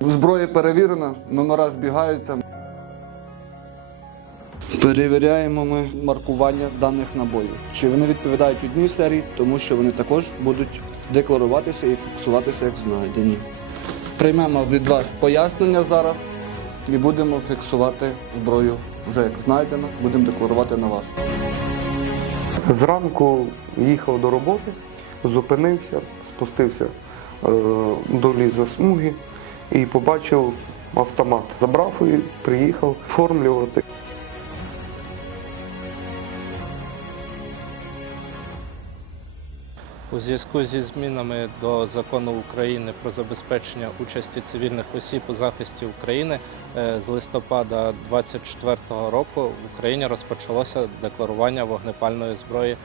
Зброя перевірена, номера збігаються. Перевіряємо ми маркування даних набоїв. Чи вони відповідають одній серії, тому що вони також будуть декларуватися і фіксуватися як знайдені. Приймемо від вас пояснення зараз і будемо фіксувати зброю. Вже як знайдено, будемо декларувати на вас. Зранку їхав до роботи, зупинився, спустився е, до лісосмуги і побачив автомат. Забрав і приїхав оформлювати. У зв'язку зі змінами до закону України про забезпечення участі цивільних осіб у захисті України е, з листопада 2024 року в Україні розпочалося декларування вогнепальної зброї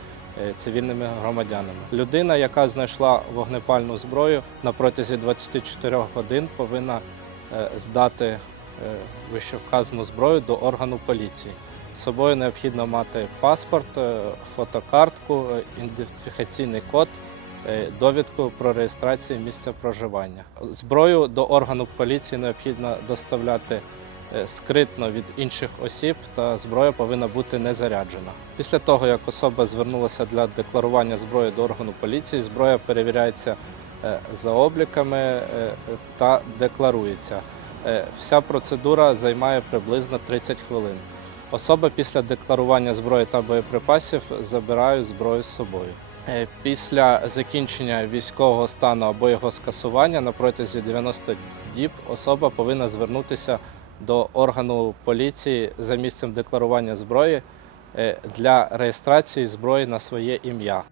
цивільними громадянами. Людина, яка знайшла вогнепальну зброю на протязі 24 годин, повинна е, здати е, вищевказану зброю до органу поліції. З собою необхідно мати паспорт, е, фотокартку, е, ідентифікаційний код, е, довідку про реєстрацію місця проживання. Зброю до органу поліції необхідно доставляти е, скритно від інших осіб, та зброя повинна бути не заряджена. Після того, як особа звернулася для декларування зброї до органу поліції, зброя перевіряється е, за обліками е, та декларується. Е, Вся процедура займає приблизно 30 хвилин. Особа після декларування зброї та боєприпасів забирає зброю з собою. Е, Після закінчення військового стану або його скасування на протязі 90 діб особа повинна звернутися до органу поліції за місцем декларування зброї е, для реєстрації зброї на своє ім'я.